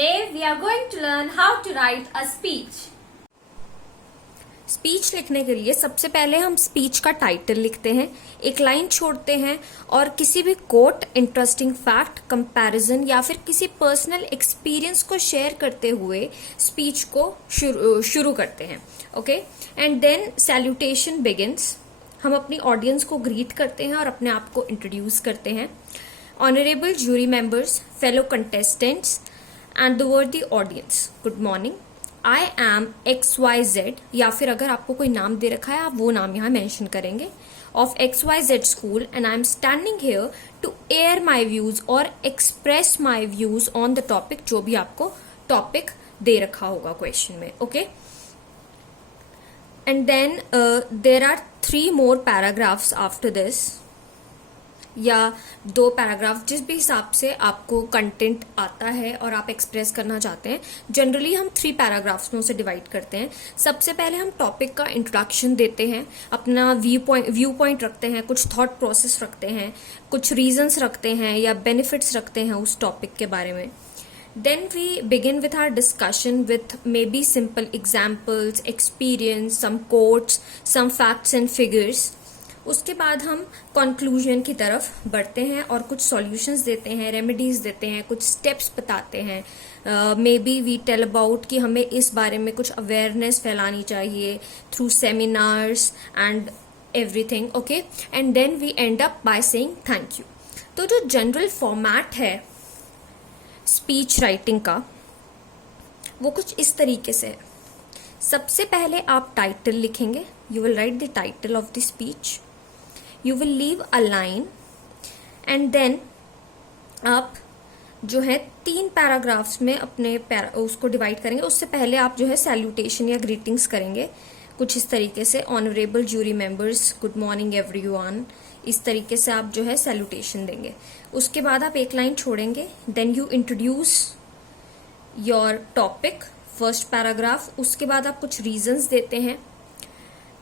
Today we are going to learn how to write a speech. Speech लिखने के लिए सबसे पहले हम स्पीच का टाइटल लिखते हैं, एक लाइन छोड़ते हैं और किसी भी कोट, इंटरेस्टिंग फैक्ट, कंपैरिजन या फिर किसी पर्सनल एक्सपीरियंस को शेयर करते हुए स्पीच को शुरू करते हैं. Okay, and then salutation begins. हम अपनी ऑडियंस को ग्रीट करते हैं और अपने आप को इंट्रोड्यूस करते हैं. Honourable jury members, fellow contestants and the worthy audience, good morning. I am XYZ, या फिर अगर आपको कोई नाम दे रखा है आप वो नाम यहाँ मेंशन करेंगे, of XYZ school, and I am standing here to air my views और express my views on the topic, जो भी आपको टॉपिक दे रखा होगा क्वेश्चन में. Okay, and then there are 3 more paragraphs after this, या 2 पैराग्राफ, जिस भी हिसाब से आपको कंटेंट आता है और आप एक्सप्रेस करना चाहते हैं. जनरली हम 3 पैराग्राफ्स में उसे डिवाइड करते हैं. सबसे पहले हम टॉपिक का इंट्रोडक्शन देते हैं, अपना व्यू पॉइंट रखते हैं, कुछ थॉट प्रोसेस रखते हैं, कुछ रीजंस रखते हैं या बेनिफिट्स रखते हैं उस टॉपिक के बारे में. Then we begin with our discussion with maybe simple examples, experience, some quotes, some facts and figures. उसके बाद हम कंक्लूजन की तरफ बढ़ते हैं और कुछ सॉल्यूशंस देते हैं, रेमेडीज देते हैं, कुछ स्टेप्स बताते हैं. May be we tell about कि हमें इस बारे में कुछ अवेयरनेस फैलानी चाहिए through seminars and everything. Okay, and then we end up by saying thank you. तो जो जनरल फॉर्मेट है स्पीच राइटिंग का वो कुछ इस तरीके से है. सबसे पहले आप टाइटल लिखेंगे, you will write the title of the speech, you will leave a line, and then आप जो है 3 पैराग्राफ्स में अपने उसको डिवाइड करेंगे. उससे पहले आप जो है सैल्यूटेशन या ग्रीटिंग्स करेंगे कुछ इस तरीके से, honourable jury members, good morning everyone, इस तरीके से आप जो है सैल्यूटेशन देंगे. उसके बाद आप एक लाइन छोड़ेंगे, then you introduce your topic, first paragraph. उसके बाद आप कुछ रीजंस देते हैं,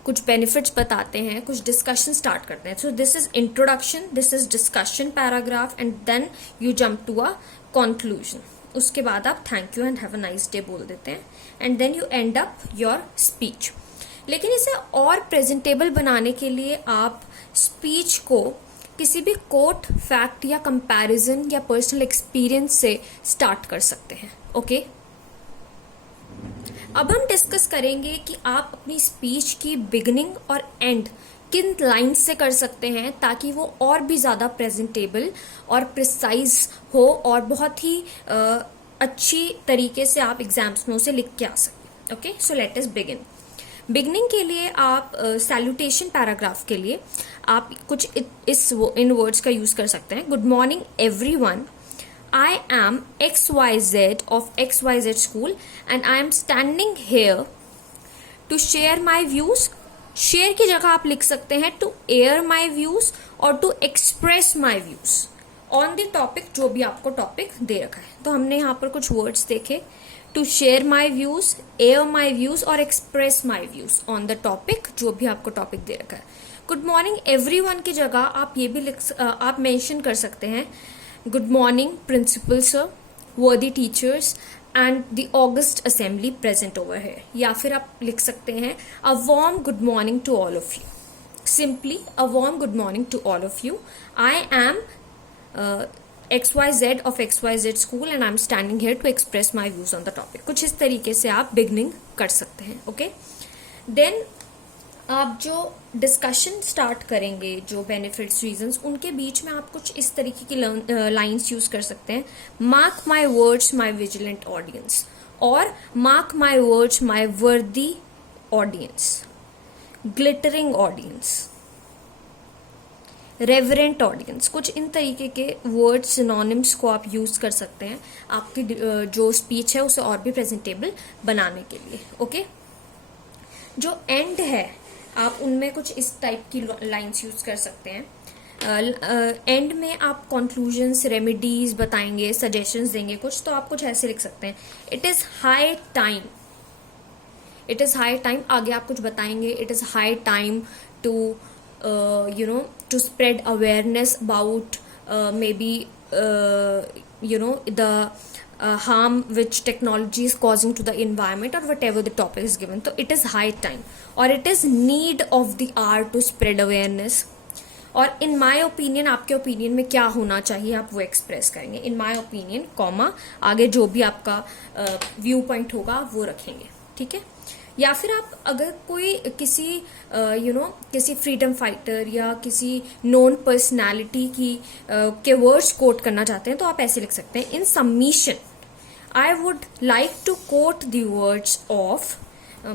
कुछ बेनिफिट्स बताते हैं, कुछ डिस्कशन स्टार्ट करते हैं. So this is introduction, this is discussion paragraph, and then you jump to a conclusion. उसके बाद आप thank you and have a nice day बोल देते हैं, and then you end up your speech. लेकिन इसे और प्रेजेंटेबल बनाने के लिए आप स्पीच को किसी भी कोट, फैक्ट या कंपैरिजन या पर्सनल एक्सपीरियंस से स्टार्ट कर सकते हैं. ओके, अब हम डिस्कस करेंगे कि आप अपनी स्पीच की बिगिनिंग और एंड किन लाइन्स से कर सकते हैं ताकि वो और भी ज़्यादा प्रेजेंटेबल और प्रिसाइज हो और बहुत ही अच्छी तरीके से आप एग्जाम्स में उसे लिख के आ सकें. Okay, so let us begin. Beginning के लिए आप सैल्यूटेशन पैराग्राफ के लिए आप कुछ इन वर्ड्स का यूज कर सकते हैं. Good morning everyone, I am XYZ of XYZ school and I am standing here to share my views. Share की जगह आप लिख सकते हैं to air my views और to express my views on the topic, जो भी आपको टॉपिक दे रखा है. तो हमने यहाँ पर कुछ वर्ड्स देखे, to share my views, air my views और express my views on the topic, जो भी आपको टॉपिक दे रखा है. गुड मॉर्निंग एवरीवन की जगह आप ये भी आप मेंशन कर सकते हैं good morning principal sir, worthy teachers and the august assembly present over है. या फिर आप लिख सकते हैं a warm good morning to all of you, simply a warm good morning to all of you. I am XYZ of XYZ school and I'm standing here to express my views on the topic. कुछ इस तरीके से आप beginning कर सकते हैं. Okay, then आप जो डिस्कशन स्टार्ट करेंगे, जो बेनिफिट्स, रीजंस, उनके बीच में आप कुछ इस तरीके की लाइंस यूज कर सकते हैं. Mark my words my vigilant audience, और मार्क माई वर्ड्स माई वर्दी audience, glittering audience, reverent audience. कुछ इन तरीके के वर्ड सिनोनिम्स को आप यूज कर सकते हैं आपकी जो स्पीच है उसे और भी प्रेजेंटेबल बनाने के लिए. ओके, जो एंड है आप उनमें कुछ इस टाइप की लाइंस यूज कर सकते हैं. एंड में आप कंक्लूजन्स, रेमेडीज बताएंगे, सजेशंस देंगे कुछ, तो आप कुछ ऐसे लिख सकते हैं. It is high time, it is high time, आगे आप कुछ बताएंगे. It is high time to to spread awareness about maybe the harm which technology is causing to the environment or whatever the topic is given. So it is high time or it is need of the hour to spread awareness. और इन my opinion, आपके opinion में क्या होना चाहिए आप वो express करेंगे. इन my opinion comma आगे जो भी आपका व्यू पॉइंट होगा वो रखेंगे. ठीक है. या फिर आप अगर कोई किसी किसी फ्रीडम फाइटर या किसी नोन पर्सनालिटी की के वर्ड्स कोट करना चाहते हैं तो आप ऐसे लिख सकते हैं. In submission I would like to quote the words of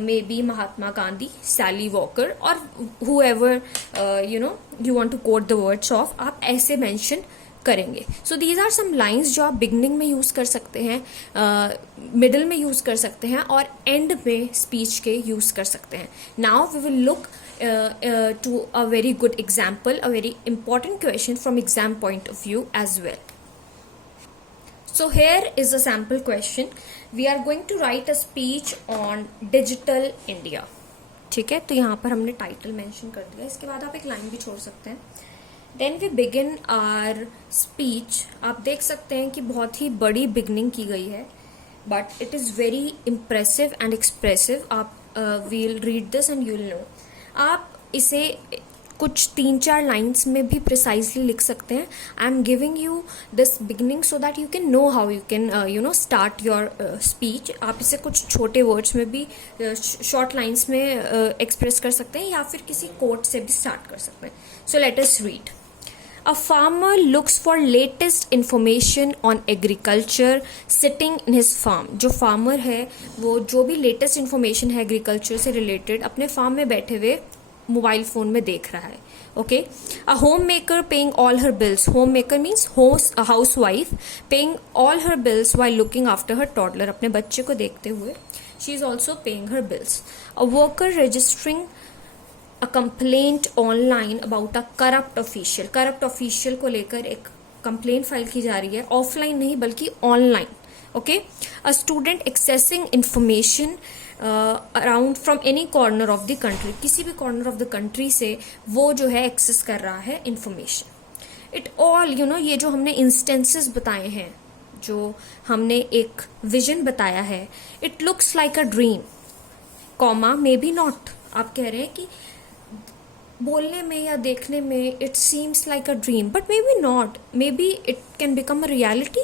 maybe Mahatma Gandhi, Sally Walker और whoever you want to quote the words of, आप ऐसे mention करेंगे. So these are some lines जो आप beginning में use कर सकते हैं, middle में use कर सकते हैं और end में speech के use कर सकते हैं. Now we will look to a very good example, a very important question from exam point of view as well. So here is a sample question. We are going to write a speech on digital India. ठीक है. तो यहाँ पर हमने title mention कर दिया. इसके बाद आप एक लाइन भी छोड़ सकते हैं. Then we begin our speech. आप देख सकते हैं कि बहुत ही बड़ी बिगनिंग की गई है, but it is very impressive and expressive. आप we'll read this and you'll know. आप इसे कुछ 3-4 लाइन्स में भी प्रिसाइजली लिख सकते हैं. I am giving you this beginning so that you can know how you can start your speech. आप इसे कुछ छोटे वर्ड्स में भी शॉर्ट लाइन्स में एक्सप्रेस कर सकते हैं या फिर किसी कोट से भी स्टार्ट कर सकते हैं. So let us read. A farmer looks for latest information on agriculture sitting in his farm. जो फार्मर है वो जो भी लेटेस्ट इन्फॉर्मेशन है एग्रीकल्चर से रिलेटेड अपने फार्म में बैठे हुए मोबाइल फोन में देख रहा है. Okay. A home maker paying all her bills. Home maker means house wife paying all her bills while looking after her toddler. अपने बच्चे को देखते हुए she is also paying her bills. A worker registering a complaint online about a corrupt official. Corrupt official को लेकर एक complaint file की जा रही है. ऑफलाइन नहीं बल्कि online. Okay. A student accessing information around from any corner of the country. किसी भी कॉर्नर ऑफ द कंट्री से वो जो है एक्सेस कर रहा है इंफॉर्मेशन. इट ऑल ये जो हमने इंस्टेंसेस बताए हैं, जो हमने एक विजन बताया है, it looks like a dream comma may be not. आप कह रहे हैं कि बोलने में या देखने में it seems like a dream but may be not. May be it can become a reality.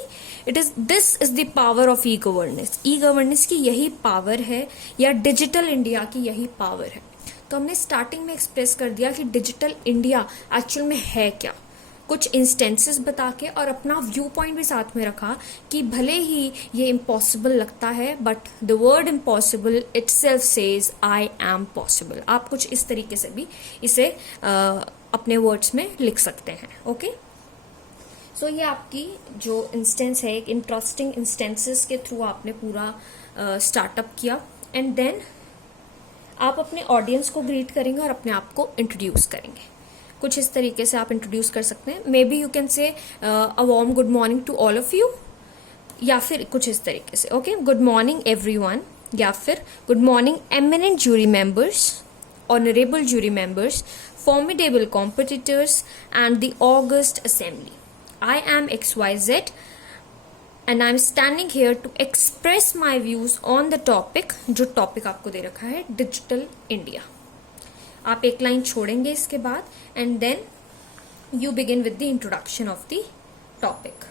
This is the power of e governance. E governance की यही पावर है या डिजिटल इंडिया की यही पावर है. तो हमने स्टार्टिंग में एक्सप्रेस कर दिया कि डिजिटल इंडिया एक्चुअल में है क्या, कुछ इंस्टेंसेस बता के और अपना व्यू पॉइंट भी साथ में रखा कि भले ही ये इम्पॉसिबल लगता है but the word impossible itself says I am possible. आप कुछ इस तरीके से भी इसे अपने वर्ड्स में लिख सकते हैं. ओके. सो ये आपकी जो इंस्टेंस है, एक इंटरेस्टिंग इंस्टेंसेस के थ्रू आपने पूरा स्टार्टअप किया एंड देन आप अपने ऑडियंस को ग्रीट करेंगे और अपने आप को इंट्रोड्यूस करेंगे. कुछ इस तरीके से आप इंट्रोड्यूस कर सकते हैं. May B you can say a warm good morning to all of you, या फिर कुछ इस तरीके से. ओके. गुड मॉर्निंग एवरीवन, या फिर good morning eminent jury members, honourable jury members, formidable competitors and the august assembly. I am XYZ and I'm standing here to express my views on the topic. जो topic आपको दे रखा है digital India. आप एक line छोड़ेंगे इसके बाद and then you begin with the introduction of the topic.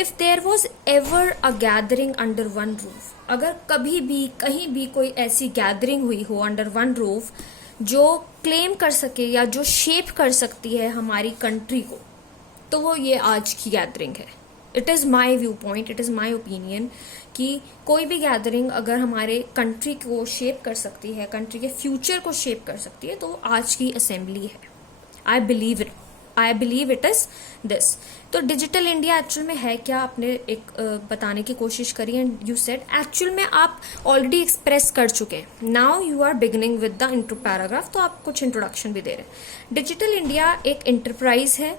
If there was ever a gathering under one roof. अगर कभी भी कहीं भी कोई ऐसी गैदरिंग हुई हो अंडर वन रूफ जो क्लेम कर सके या जो शेप कर सकती है हमारी कंट्री को, तो वो ये आज की गैदरिंग है. It is my view point, it is my opinion कि कोई भी गैदरिंग अगर हमारे कंट्री को शेप कर सकती है, कंट्री के फ्यूचर को शेप कर सकती है, तो आज की असेंबली है. I believe it is this. तो डिजिटल इंडिया एक्चुअल में है क्या, आपने एक बताने की कोशिश करी एंड यू सेड एक्चुअल में आप ऑलरेडी एक्सप्रेस कर चुके हैं. Now you are beginning with the intro paragraph, तो आप कुछ इंट्रोडक्शन भी दे रहे हैं. डिजिटल इंडिया एक एंटरप्राइज है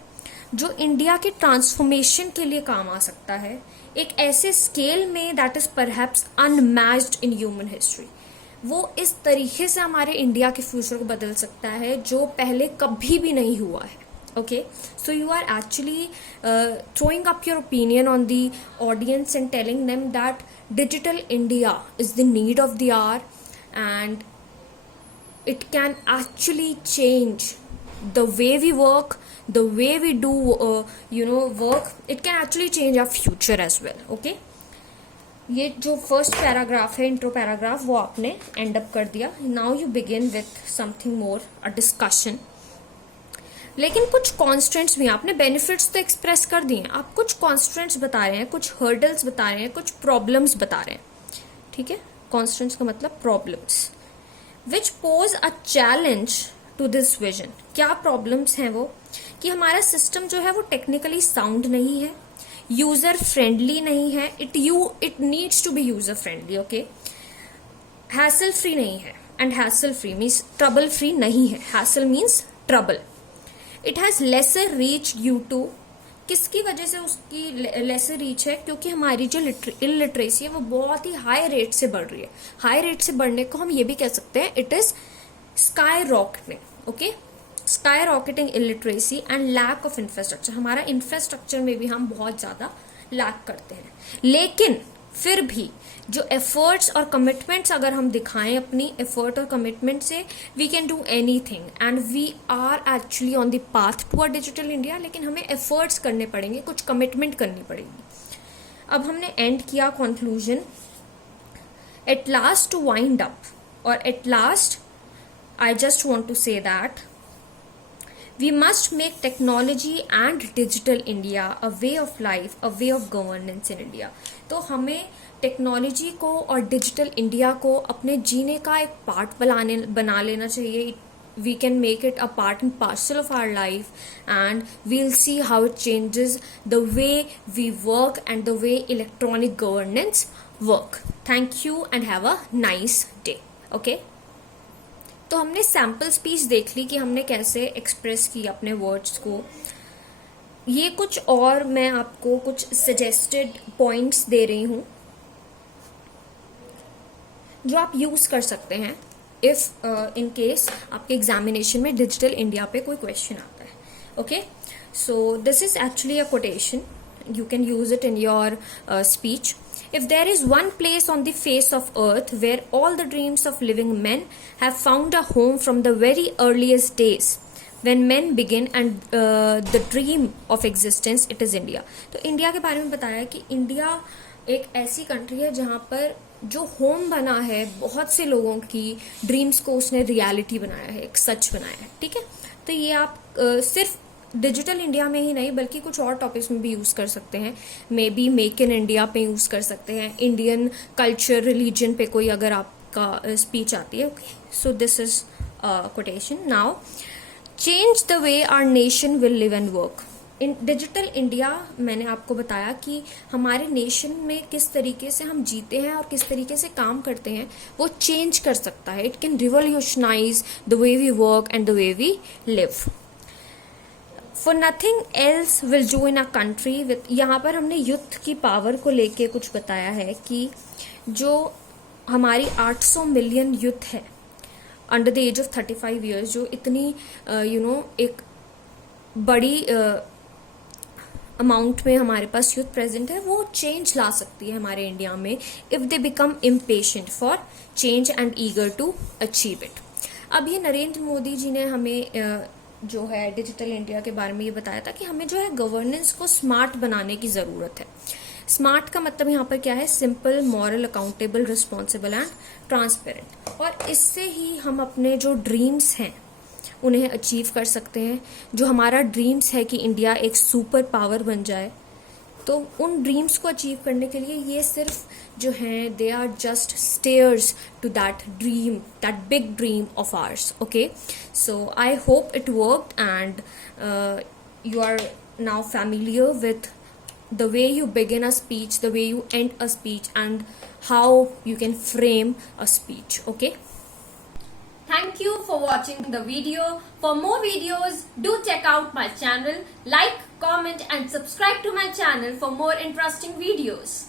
जो इंडिया के ट्रांसफॉर्मेशन के लिए काम आ सकता है, एक ऐसे स्केल में that is perhaps unmatched in human history. वो इस तरीके से हमारे इंडिया के फ्यूचर को बदल सकता है जो पहले कभी भी नहीं हुआ है. Okay, so you are actually throwing up your opinion on the audience and telling them that digital India is the need of the hour, and it can actually change the way we work, the way we do work. It can actually change our future as well. Okay, ये जो first paragraph है, intro paragraph, वो आपने and up कर दिया. Now you begin with something more, a discussion. लेकिन कुछ constants भी, आपने बेनिफिट्स तो एक्सप्रेस कर दिए, आप कुछ कॉन्स्टेंट्स बता रहे हैं, कुछ हर्डल्स बता रहे हैं, कुछ प्रॉब्लम्स बता रहे हैं. ठीक है, कॉन्स्टेंट्स का मतलब problems. Which pose a challenge to this vision. क्या प्रॉब्लम्स हैं वो? कि हमारा सिस्टम जो है वो टेक्निकली साउंड नहीं है, यूजर फ्रेंडली नहीं है. It needs to be user friendly. Okay, hassle free नहीं है, and hassle free means trouble free नहीं है. Hassle means trouble. It has lesser reach due to. किसकी वजह से उसकी लेसर रीच है? क्योंकि हमारी जो इलिटरेसी है वो बहुत ही हाई रेट से बढ़ रही है. हाई रेट से बढ़ने को हम ये भी कह सकते हैं, it is sky rocketing. Okay, sky rocketing illiteracy and lack of infrastructure. हमारा इंफ्रास्ट्रक्चर में भी हम बहुत ज्यादा लैक करते हैं. लेकिन फिर भी जो एफर्ट्स और कमिटमेंट्स अगर हम दिखाएं, अपनी एफर्ट और कमिटमेंट से, we can do anything and we are actually on the path to a digital India. लेकिन हमें एफर्ट्स करने पड़ेंगे, कुछ कमिटमेंट करनी पड़ेगी. अब हमने एंड किया conclusion. At last to wind up, और at last I just want to say that we must make technology and digital India a way of life, a way of governance in India. तो हमें technology को और digital India को अपने जीने का एक पार्ट बना लेना चाहिए. We can make it a part and parcel of our life, and we'll see how it changes the way we work and the way electronic governance work. Thank you and have a nice day. Okay? तो हमने sample speech देख ली कि हमने कैसे express की अपने words को. ये कुछ और मैं आपको कुछ सजेस्टेड पॉइंट्स दे रही हूं जो आप यूज कर सकते हैं इफ इन केस आपके एग्जामिनेशन में डिजिटल इंडिया पे कोई क्वेश्चन आता है. Okay, so this is actually a quotation. You can use it in your speech. If there is one place on the face of earth where all the dreams of living men have found a home from the very earliest days when men begin and the dream of existence, it is India. तो India के बारे में बताया कि India एक ऐसी country है जहां पर जो होम बना है बहुत से लोगों की ड्रीम्स को उसने रियलिटी बनाया है, एक सच बनाया है. ठीक है, तो ये आप सिर्फ डिजिटल इंडिया में ही नहीं बल्कि कुछ और टॉपिक्स में भी यूज कर सकते हैं. May be make in India पे यूज कर सकते हैं, इंडियन कल्चर रिलीजन पे कोई अगर आपका स्पीच आती है. Okay, so this is quotation. Now change the way our nation will live and work. In digital India मैंने आपको बताया कि हमारे नेशन में किस तरीके से हम जीते हैं और किस तरीके से काम करते हैं वो चेंज कर सकता है. It can revolutionise the way we work and the way we live. For nothing else will do in a country with. यहाँ पर हमने युद्ध की पावर को लेके कुछ बताया है कि जो हमारी 800 मिलियन युद्ध है under the age of 35 years, जो इतनी एक बड़ी अमाउंट में हमारे पास युद्ध प्रेजेंट है, वो चेंज ला सकती है हमारे इंडिया में if they become impatient for change and eager to achieve it. अब ये नरेंद्र मोदी जी ने हमें जो है डिजिटल इंडिया के बारे में ये बताया था कि हमें जो है गवर्नेंस को स्मार्ट बनाने की जरूरत है. स्मार्ट का मतलब यहाँ पर क्या है? Simple, moral, accountable, responsible and transparent. और इससे ही हम अपने जो ड्रीम्स हैं उन्हें अचीव कर सकते हैं. जो हमारा ड्रीम्स है कि इंडिया एक सुपर पावर बन जाए, तो उन ड्रीम्स को अचीव करने के लिए ये सिर्फ जो हैं they are just stairs to that dream, that big dream of ours. Okay, so I hope it worked and you are now familiar with the way you begin a speech, the way you end a speech, and how you can frame a speech. Okay, Thank you for watching the video. For more videos, do check out my channel. Like, comment and subscribe to my channel for more interesting videos.